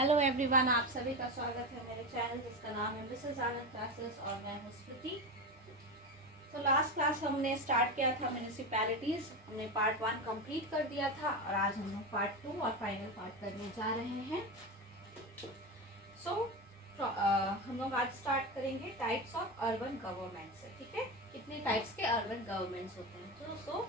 Hello everyone, आप सभी का स्वागत है मेरे चैनल जिसका नाम है मिसेस आनंद क्लासेस और मैं हूँ स्मृति। तो लास्ट क्लास हमने स्टार्ट किया था म्यूनिसिपैलिटीज़, हमने पार्ट 1 कंप्लीट कर दिया था और आज हम लोग पार्ट 2 और फाइनल पार्ट करने जा रहे हैं। हम लोग आज स्टार्ट करेंगे टाइप्स ऑफ अर्बन गवर्नमेंट से। ठीक है, कितने टाइप्स के अर्बन गवर्नमेंट्स होते हैं। तो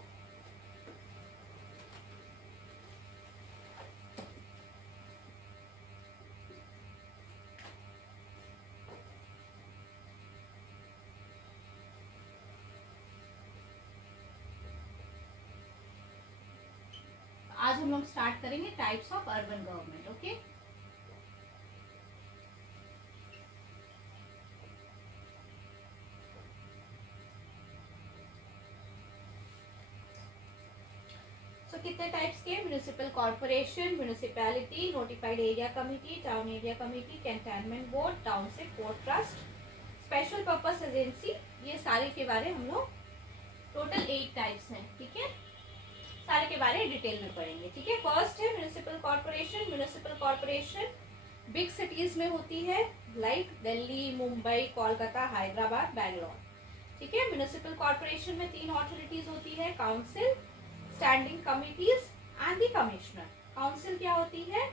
आज हम लोग स्टार्ट करेंगे types of urban government. Okay, तो कितने टाइप्स के? Municipal corporation, municipality, notified area committee, town area committee, cantonment board, township board, trust, special purpose agency, ये सारे के बारे हम लोग टोटल 8 टाइप्स हैं। ठीक है, सारे के बारे डिटेल में पढ़ेंगे। ठीक है, फर्स्ट है municipal corporation. Municipal corporation big cities में होती है, लाइक दिल्ली, मुंबई, कोलकाता, हैदराबाद, बैंगलोर। ठीक है, म्यूनिसिपल कॉर्पोरेशन में 3 ऑथोरिटीज होती है, council, standing committees and the commissioner. Council क्या होती है?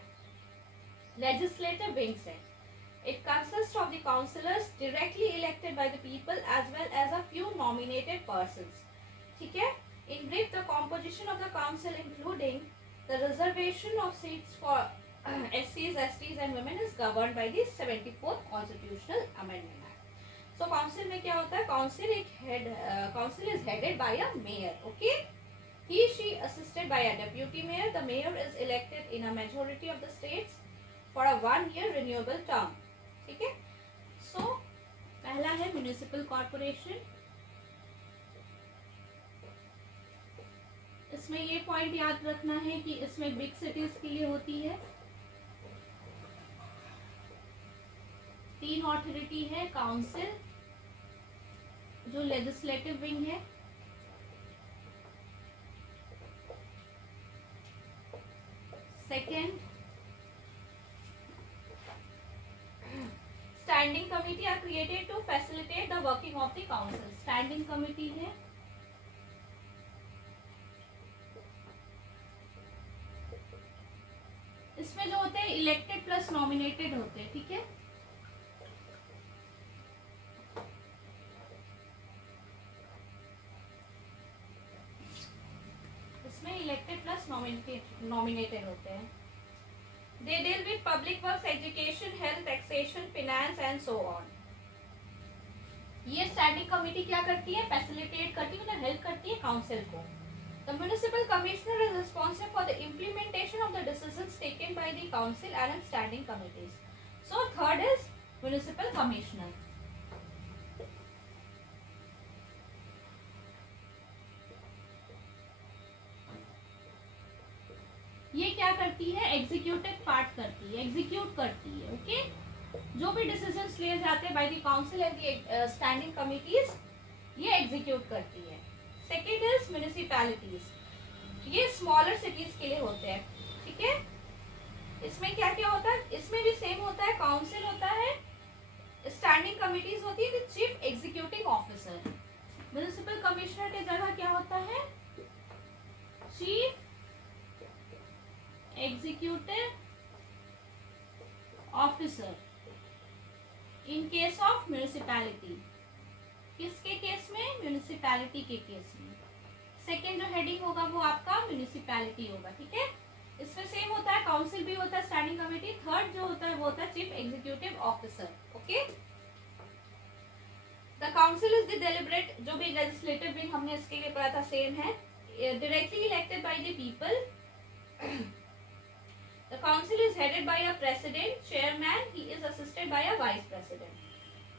लेजिस्लेटिव विंग्स है। It consists of the councillors directly elected by the people as well as a few nominated persons. ठीक है, in brief the composition of the council including the reservation of seats for SCs, STs and women is governed by the 74th constitutional amendment act. So council में क्या होता है? Council is headed by a mayor. Okay, she assisted by a deputy mayor. The mayor is elected in a majority of the states for a 1-year renewable term. ठीक है, सो पहला है municipal corporation. इसमें ये पॉइंट याद रखना है कि इसमें बिग सिटीज के लिए होती है, 3 ऑथोरिटी है, काउंसिल जो लेजिस्लेटिव विंग है, second standing committee are created to facilitate the working of the council. Standing committee है, इसमें जो होते हैं इलेक्टेड प्लस नॉमिनेटेड होते हैं। ठीक है, इसमें इलेक्टेड प्लस नॉमिनेटेड होते हैं। They deal with public works, education, health, taxation, finance and so on. ये स्टैंडिंग कमेटी क्या करती है? फैसिलिटेट करती है, मतलब हेल्प करती है काउंसिल को। The municipal commissioner is responsible for the implementation of the decisions taken by the council and its standing committees. So third is municipal commissioner. ये क्या करती है? एग्जीक्यूटिव पार्ट करती है, एग्जीक्यूट करती है। ओके, जो भी डिसीजंस लिए जाते हैं by the council and the standing committees, ये एग्जीक्यूट करती है। सेकेंड इज म्यूनिसिपैलिटीज, ये स्मॉलर सिटीज के लिए होते हैं। ठीक है, इसमें क्या क्या होता है? इसमें भी सेम होता है, काउंसिल होता है, स्टैंडिंग कमिटीज होती है, chief executive officer. Municipal commissioner की जगह क्या होता है? Chief executive officer in case of municipality. किसके केस में? म्यूनिसिपैलिटी के केस में। सेकेंड जो हेडिंग होगा वो आपका म्यूनिसिपैलिटी होगा। ठीक है, इसमें सेम होता है, काउंसिल भी होता है, स्टैंडिंग कमेटी। थर्ड जो होता है वो होता है chief executive officer. Okay, the council is the deliberate, जो भी लेजिस्लेटिव विंग हमने इसके लिए पढ़ा था सेम है, directly elected by the people. The council is headed by a president, chairman. He is assisted by a vice president.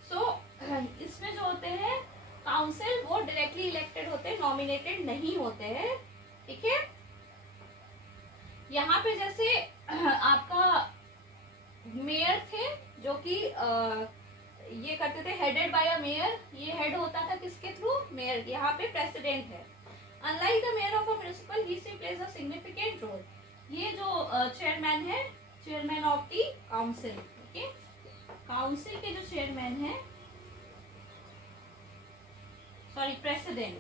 So इसमें जो होते हैं काउंसिल वो डायरेक्टली इलेक्टेड होते हैं, नॉमिनेटेड नहीं होते हैं। ठीक है, यहाँ पे जैसे आपका मेयर थे जो कि ये करते थे, हेडेड बाय अ मेयर। ये हेड होता था किसके थ्रू? मेयर। यहाँ पे प्रेसिडेंट है। Unlike the mayor of a municipal, he plays a significant role. ये जो चेयरमैन है chairman of the council. Okay, council के जो चेयरमैन है, सॉरी प्रेसिडेंट,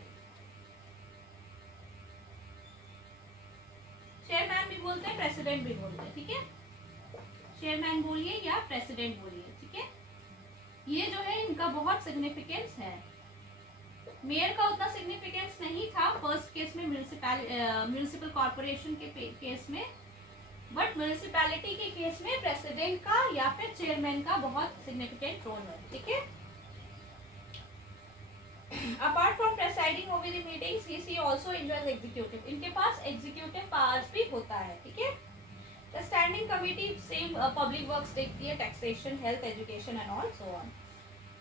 चेयरमैन भी बोलते हैं, प्रेसिडेंट भी बोलते हैं, ठीक है। चेयरमैन बोलिए या प्रेसिडेंट बोलिए, ठीक है। ये जो है इनका बहुत सिग्निफिकेंस है। मेयर का उतना सिग्निफिकेंस नहीं था फर्स्ट केस में, म्यूनिसिपल कॉर्पोरेशन के केस में, बट म्यूनिसिपैलिटी के केस में प्रेसिडेंट का या फिर चेयरमैन का बहुत सिग्निफिकेंट रोल है, ठीक है। Apart from presiding over the meetings, he also enjoys executive, इनके पास एग्जीक्यूटिव पावर्स भी होता है, ठीक है। The standing committee same public works देखती है, taxation, health, education and all so on.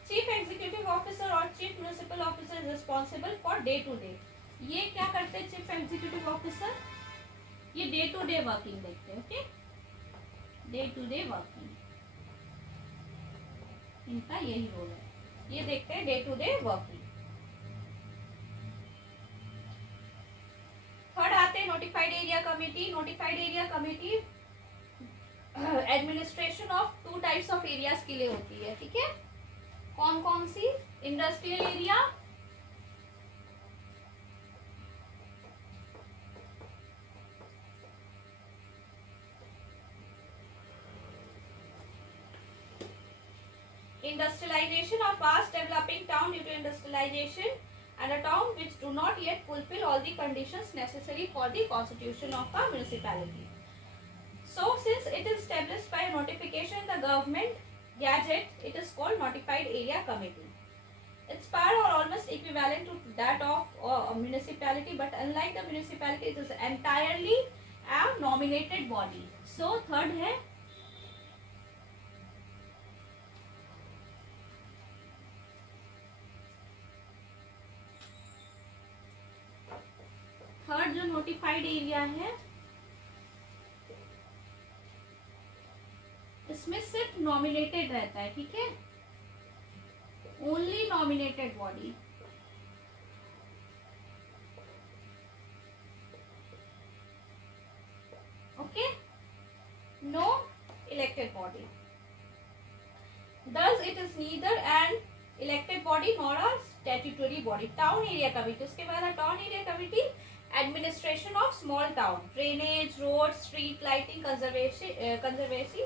Chief executive officer और chief municipal officer is responsible for day to day. ये क्या करते हैं चीफ एग्जीक्यूटिव ऑफिसर? ये डे टू डे वर्किंग देखते हैं, okay, day to day working, इनका यही रोल है, ये देखते हैं day to day working. Third आते हैं notified area committee. Notified area committee administration of 2 types of areas के लिए होती है, ठीक है। कौन कौन सी? Industrial area, industrialization of fast developing town due to industrialization, and a town which do not yet fulfill all the conditions necessary for the constitution of a municipality. So since it is established by a notification in the government gazette, it is called notified area committee. Its power are almost equivalent to that of a municipality, but unlike the municipality, it is entirely a nominated body. So third है third जो notified area है, इसमें सिर्फ nominated रहता है, ठीक है, only nominated body. Okay, no elected body. Thus it is neither an elected body nor a statutory body. Town area committee, उसके बाद है town area committee, administration of small town, drainage, road, street lighting, conservancy,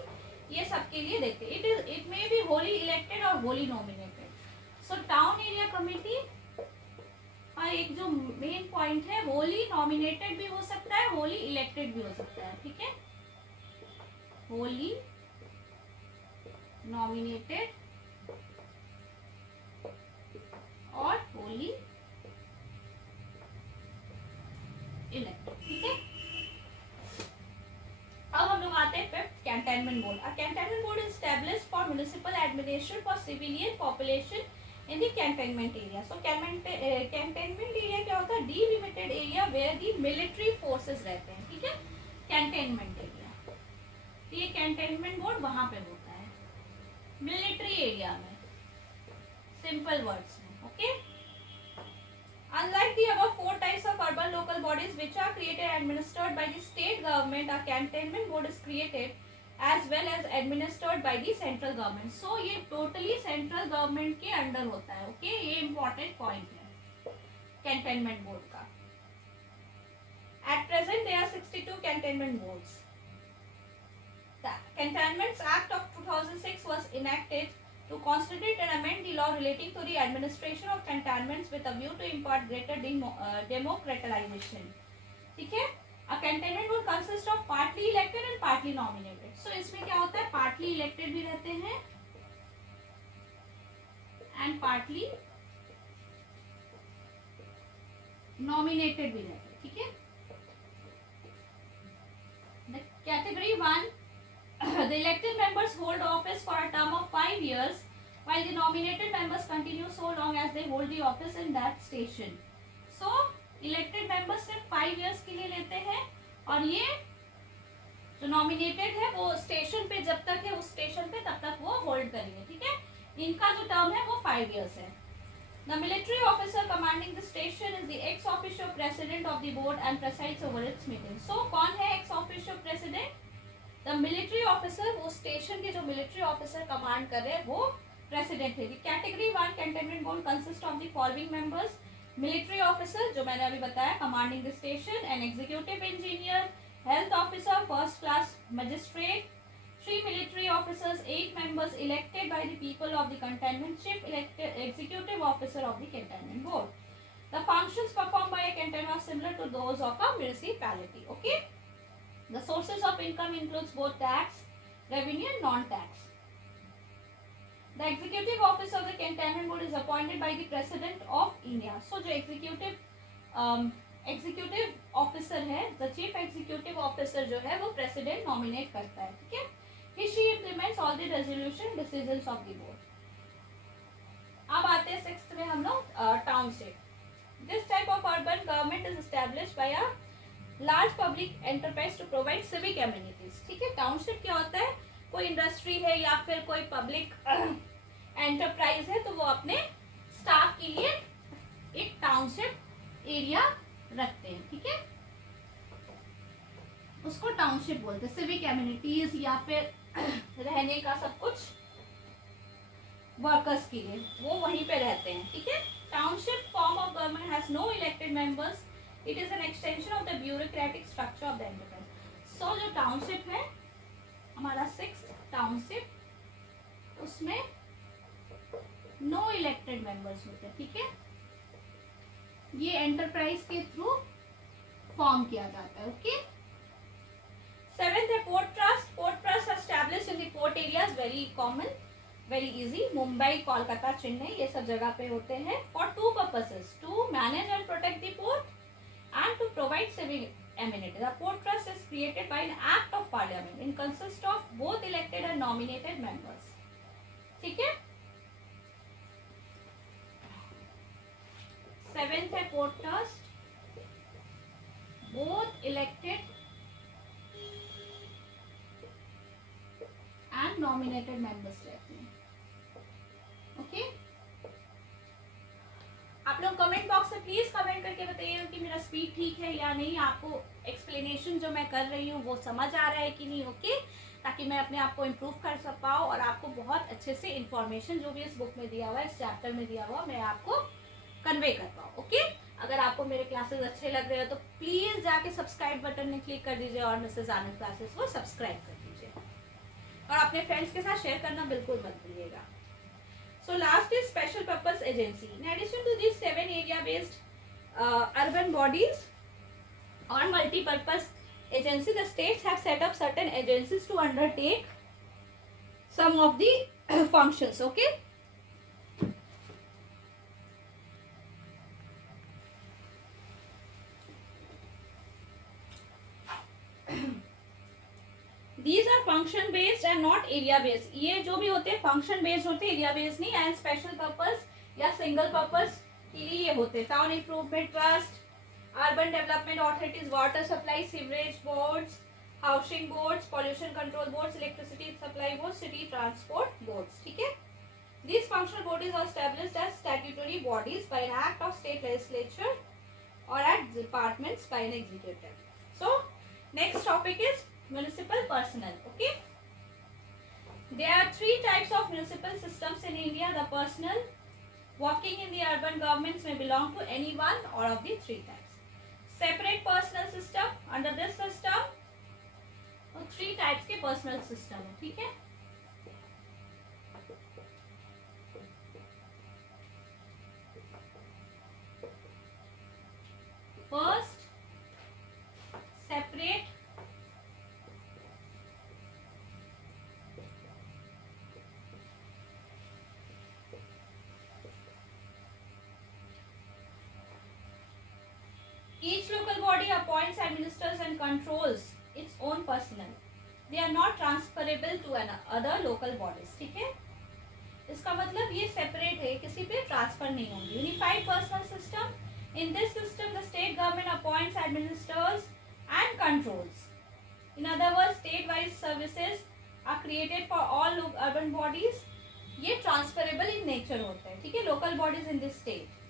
ये सब के लिए देखते हैं। It may be wholly elected or wholly nominated. So town area committee का एक जो मेन पॉइंट है, wholly nominated भी हो सकता है, wholly elected भी हो सकता है, ठीक है, wholly nominated और wholly elected, ठीक है। अब हम लोग आते हैं fifth, cantonment board. A cantonment board is established for municipal administration for civilian population in the cantonment area. So cantonment area क्या होता है? Delimited area where the military forces रहते हैं, ठीक है, कैंटोनमेंट एरिया। ये कैंटोनमेंट बोर्ड वहां पे होता है मिलिट्री एरिया में, सिंपल वर्ड्स में, okay. Unlike the above 4 types of urban local bodies which are created and administered by the state government, a cantonment board is created as well as administered by the central government. So ये totally central government के under होता है, okay, ये important point है cantonment board का। At present there are 62 cantonment boards. The Cantonments Act of 2006 was enacted to constitute and amend the law relating to the administration of cantonments with a view to impart greater democratization, ठीक है। A cantonment board consists of partly elected and partly nominated. So इसमें क्या होता है? partly elected भी रहते हैं and partly nominated भी रहते हैं, ठीक है। The category 1, the elected members hold office for a term of 5 years, while the nominated members continue so long as they hold the office in that station. So, elected members सिर्फ 5 years के लिए लेते हैं और ये जो nominated है वो स्टेशन पे जब तक है, उस स्टेशन पे तब तक वो होल्ड करेंगे, ठीक है। इनका जो टर्म है वो 5 years है। The military officer commanding the station is the ex officio president of the board and presides over its meetings. So, कौन है ex officio president? The military officer, वो स्टेशन के जो मिलिट्री ऑफिसर कमांड कर रहे हैं वो प्रेसिडेंट है। Category 1 cantonment board consist of the following members, military officer जो मैंने अभी बताया commanding the station, an executive engineer, health officer, first class magistrate, 3 military officers, 8 members elected by the people of the cantonment, chief elected executive officer of the cantonment board. The functions performed by a cantonment are similar to those of a municipality. Okay. The sources of income includes both tax, revenue and non-tax. The executive officer of the cantonment board is appointed by the president of India. So जो executive officer है, the chief executive officer जो है वो president nominate करता है, ठीक है? She implements all the resolution decisions of the board. अब आते हैं 6th में हम लोग township. This type of urban government is established by a large public enterprise to provide civic amenities. ठीक है, township क्या होता है? कोई इंडस्ट्री है या फिर कोई पब्लिक एंटरप्राइज है तो वो अपने स्टाफ के लिए एक टाउनशिप एरिया रखते हैं, ठीक है, उसको टाउनशिप बोलते हैं। सिविक एमिनिटीज या फिर रहने का सब कुछ वर्कर्स के लिए वो वहीं पे रहते हैं, ठीक है। Township form of government has no elected members, it is an extension of the bureaucratic structure of the enterprise. So जो टाउनशिप है हमारा 6th टाउनशिप, उसमें नो इलेक्टेड मेंबर्स होते हैं, ठीक है, ये एंटरप्राइज के थ्रू फॉर्म किया जाता है। ओके। 7th है port trust. Port trust established in the port areas, very common, very easy, Mumbai, Kolkata, Chennai, ये सब जगह पे होते हैं। For 2 purposes, to manage and protect the port and to provide civic amenities. The port trust is created by an act of parliament and consists of both elected and nominated members. ठीक है। 7th है port trust, both elected and nominated members रहते हैं। Okay. आप लोग comment box में please comment करके बताइए कि मेरा स्पीड ठीक है या नहीं, आपको एक्सप्लेनेशन जो मैं कर रही हूँ वो समझ आ रहा है कि नहीं। ओके, ताकि मैं अपने आप को इम्प्रूव कर सक पाऊँ और आपको बहुत अच्छे से इन्फॉर्मेशन जो भी इस बुक में दिया हुआ है, इस चैप्टर में दिया हुआ, मैं आपको कन्वे कर पाऊँ। ओके, अगर आपको मेरे क्लासेस अच्छे लग रहे हो तो प्लीज जाके सब्सक्राइब बटन में क्लिक कर दीजिए और मिसेस आनंद क्लासेस को सब्सक्राइब कर दीजिए और अपने फ्रेंड्स के साथ शेयर करना बिल्कुल मत भूलिएगा। So last is special purpose agency. In addition to these 7 area-based urban bodies or multi-purpose agency, the states have set up certain agencies to undertake some of the functions. Okay. These are function based and not area based. ये जो भी होते हैं function based होते हैं, area based नहीं। and special purpose या single purpose के लिए ये होते हैं। Town improvement trust, urban development authorities, water supply, sewerage boards, housing boards, pollution control boards, electricity supply boards, city transport boards, ठीक है। These functional bodies are established as statutory bodies by an act of state legislature or at departments by an executive. So next topic is municipal personnel. Okay, there are 3 types of municipal systems in India. The personnel working in the urban governments may belong to any one or of the 3 types. Separate personal system, under this system 3 types के personal system है, ठीक है। First, separate each local body appoints, administers and controls its own personnel. They are not transferable to other local bodies. ठीक है, इसका मतलब ये separate है, किसी पे ट्रांसफर नहीं होंगी। Unified personnel system, in this system the state government appoints, administers and controls. In other words state wise services are created for all urban bodies. ये ट्रांसफरेबल इन नेचर होता है, ठीक है, local bodies in this state.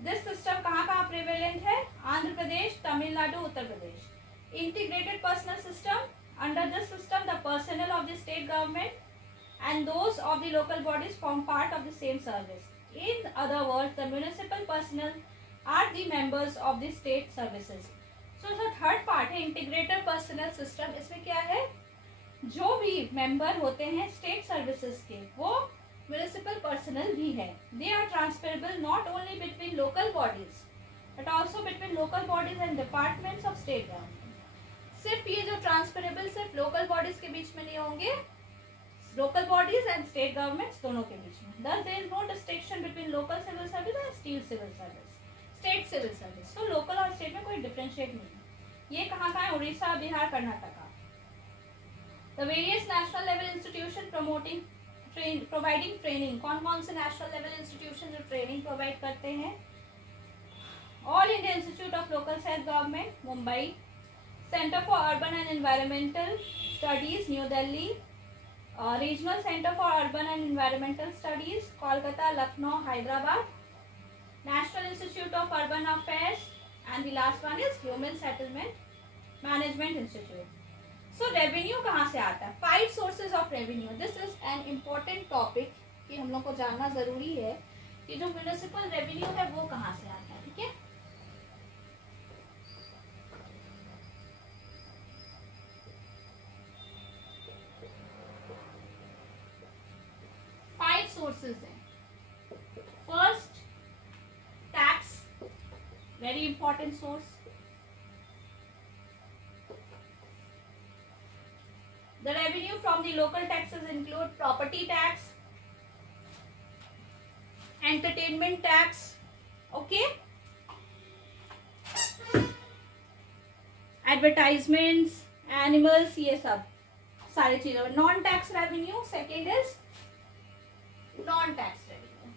This system कहाँ कहाँ prevalent है? Andhra Pradesh, Tamil Nadu, Uttar Pradesh. Integrated personnel system, Under this system, the personnel of the state government and those of the local bodies form part of the same service. In other words, the municipal personnel are the members of the state services. So जो third part है integrated personnel system, इसमें क्या है, जो भी member होते हैं state services के वो म्यूनिसिपल पर्सनल भी है. They are transferable not only between local bodies but also between local bodies and departments of state government. सिर्फ ये जो ट्रांसफरेबल सिर्फ लोकल बॉडीज के बीच में नहीं होंगे, local bodies and state governments दोनों के बीच में. Thus there is no distinction between local civil service and state civil service, state civil service. So local और state में कोई differentiate नहीं है. ये कहाँ का है, Orissa, Bihar, Karnataka. The various national level institution providing training. कौन कौन से national level institution जो training provide करते हैं? All India Institute of Local Self Government, Mumbai. Center for Urban and Environmental Studies, New Delhi. Regional Center for Urban and Environmental Studies, Kolkata, Lucknow, Hyderabad. National Institute of Urban Affairs, and the last one is Human Settlement Management Institute. So revenue कहाँ से आता है? 5 sources of revenue. This is an important topic कि हम लोग को जानना जरूरी है कि जो म्यूनिसिपल रेवेन्यू है वो कहाँ से आता है. ठीक है, sources हैं. First, tax, very important source. The revenue from the local taxes include property tax, entertainment tax, okay, advertisements, animals, ये सब सारी चीजें. Non tax revenue second is non tax revenue.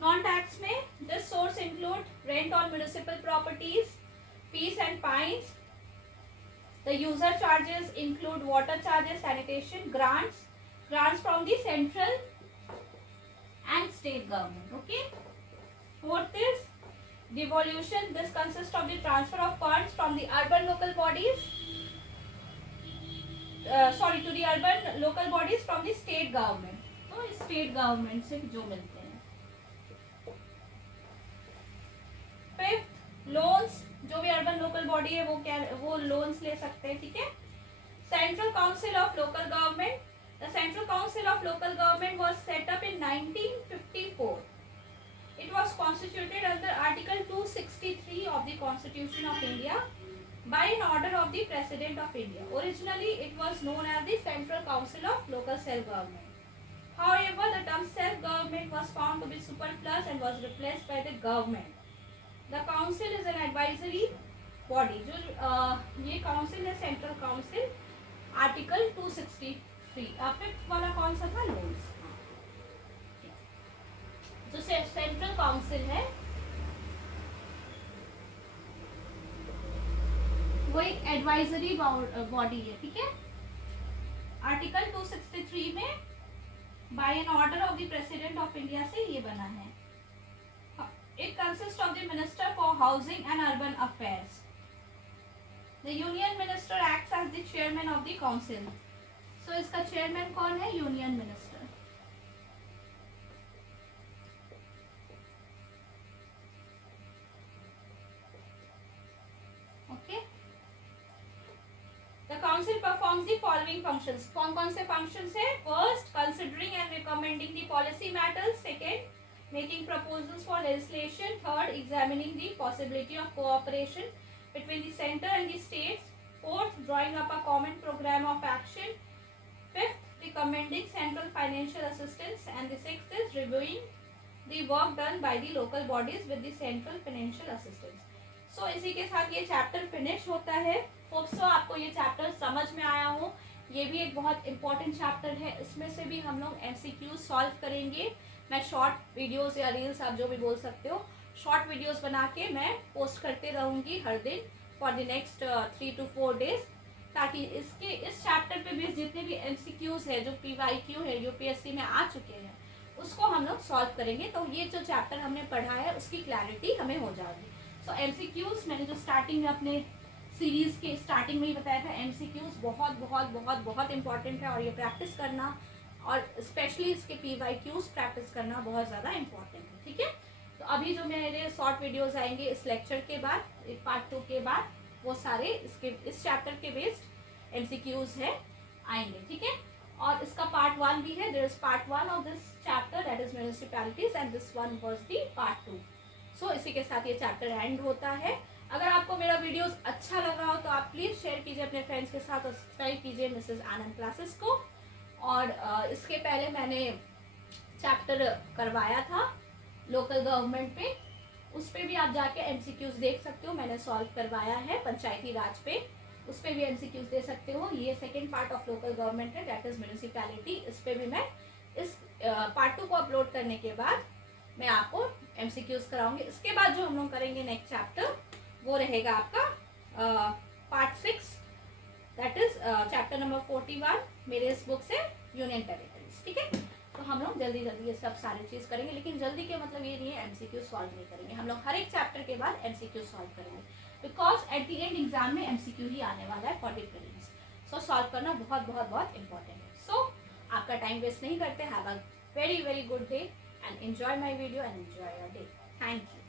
Non tax में this source include rent on municipal properties, fees and fines. The user charges include water charges, sanitation, grants from the central and state government. Okay. Fourth is devolution. This consists of the transfer of funds from the urban local bodies to the urban local bodies from the state government. तो state government से जो मिलते हैं. Fifth, loans. जो भी urban local body है वो loans ले सकते हैं. ठीक है. Central Council of Local Government. The Central Council of Local Government was set up in 1954. It was constituted under Article 263 of the Constitution of India by an order of the President of India. Originally, it was known as the Central Council of Local Self-Government. However, the term self-government was found to be superfluous and was replaced by the government. The council is an advisory body. जो ये council है Central Council, Article 263. Fifth वाला कौन सा था? Loans. जो central council है वो एक एडवाइजरी बॉडी है. ठीक है. आर्टिकल 263 में by an order of the president of India से ये बना है. It consist of the minister for housing and urban affairs. The union minister acts as the chairman of the council. So इसका chairman कौन है? Union minister. Council performs the following functions. कौन कौन से functions है? First, considering and recommending the policy matters. Second, making proposals for legislation. Third, examining the possibility of cooperation between the center and the states. Fourth, drawing up a common program of action. Fifth, recommending central financial assistance. And the sixth is reviewing the work done by the local bodies with the central financial assistance. So इसी के साथ ये chapter finish होता है. Hope so आपको ये chapter समझ में आया हो. ये भी एक बहुत इंपॉर्टेंट चैप्टर है. इसमें से भी हम लोग MCQ सॉल्व करेंगे. मैं शॉर्ट वीडियोस या रील्स, आप जो भी बोल सकते हो, शॉर्ट वीडियोस बना के मैं पोस्ट करते रहूँगी हर दिन for the next 3 to 4 days, ताकि इस चैप्टर पे भी जितने भी MCQs है जो PYQ है UPSC में आ चुके हैं उसको हम लोग सॉल्व करेंगे। तो ये जो चैप्टर हमने पढ़ा है उसकी क्लैरिटी हमें हो जाएगी। सो एमसीक्यूज मैंने जो स्टार्टिंग में अपने सीरीज के स्टार्टिंग में ही बताया था, एमसीक्यूज बहुत बहुत बहुत बहुत इंपॉर्टेंट है और ये प्रैक्टिस करना और स्पेशली इसके पीवाईक्यूज प्रैक्टिस करना बहुत ज़्यादा इंपॉर्टेंट है। ठीक है, तो अभी जो मेरे शॉर्ट वीडियोस आएंगे इस लेक्चर के बाद, पार्ट 2 के बाद, वो सारे इस चैप्टर के बेस्ड एमसीक्यूज है आएंगे। ठीक है, और इसका पार्ट 1 भी है। There is part 1 of this chapter that is municipalities and this one was the part 2। So इसी के साथ ये चैप्टर एंड होता है। अगर आपको मेरा वीडियोस अच्छा लगा हो तो आप प्लीज़ शेयर कीजिए अपने फ्रेंड्स के साथ और सब्सक्राइब कीजिए मिसेस आनंद क्लासेस को। और इसके पहले मैंने चैप्टर करवाया था लोकल गवर्नमेंट पे, उस पर भी आप जाके एमसीक्यूज देख सकते हो, मैंने सॉल्व करवाया है पंचायती राज पे, उस पर भी एमसीक्यूज दे सकते हो। ये second part of local government है दैट इज म्यूनिसिपैलिटी, इस पर भी मैं इस पार्ट 2 को अपलोड करने के बाद मैं आपको एमसीक्यूज कराऊंगी। इसके बाद जो हम लोग करेंगे नेक्स्ट चैप्टर वो रहेगा आपका part 6 that is chapter number 41 मेरे इस बुक से, यूनियन टेरिटरीज। ठीक है, तो हम लोग जल्दी जल्दी ये सब सारी चीज़ करेंगे, लेकिन जल्दी के मतलब ये नहीं है एमसीक्यू सॉल्व नहीं करेंगे, हम लोग हर एक चैप्टर के बाद एमसीक्यू सॉल्व करेंगे, because at the end exam में एमसीक्यू ही आने वाला है 40 क्वेश्चंस। सो सॉल्व करना बहुत बहुत बहुत इंपॉर्टेंट है। सो आपका टाइम वेस्ट नहीं करते, have a very very good day and enjoy my video and enjoy your day. Thank you.